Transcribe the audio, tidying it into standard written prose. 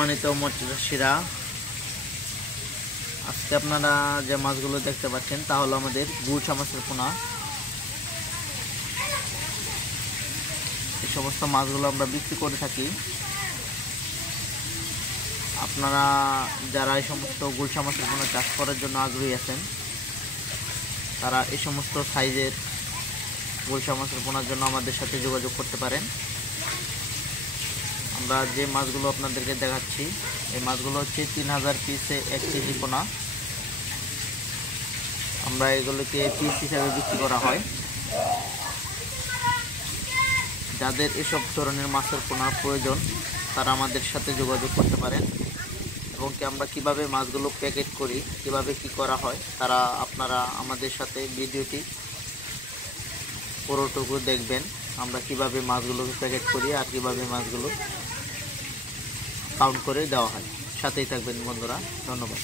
সম্মানিত মৎস্যচাষীরা, আজকে আপনারা যে মাছগুলো দেখতে পাচ্ছেন তা হলো আমাদের গুলশা মাছের পোনা। এই সমস্ত মাছগুলো আমরা বিক্রি করে থাকি। আপনারা যারা এই সমস্ত গুলশা মাছের পোনা চাষ করার জন্য আগ্রহী আছেন, তারা এই সমস্ত সাইজের গুলশা মাছের পোনার জন্য আমাদের সাথে যোগাযোগ করতে পারেন। আমরা যে মাছগুলো আপনাদেরকে দেখাচ্ছি, এই মাছগুলো হচ্ছে 3000 পিসে 1 কেজি পোনা। আমরা এগুলোকে পিস হিসাবে বিক্রি করা হয়। যাদের এসব ধরনের মাছের পোনার প্রয়োজন, তারা আমাদের সাথে যোগাযোগ করতে পারেন। এবং কি আমরা কিভাবে মাছগুলো প্যাকেট করি, কিভাবে কি করা হয়, তারা আপনারা আমাদের সাথে ভিডিওটি পুরোটুকু দেখবেন। আমরা কিভাবে মাছগুলোকে প্যাকেট করি আর কিভাবে মাছগুলো কাউন্ট করে দেওয়া হয়। সাথেই থাকবেন বন্ধুরা, ধন্যবাদ।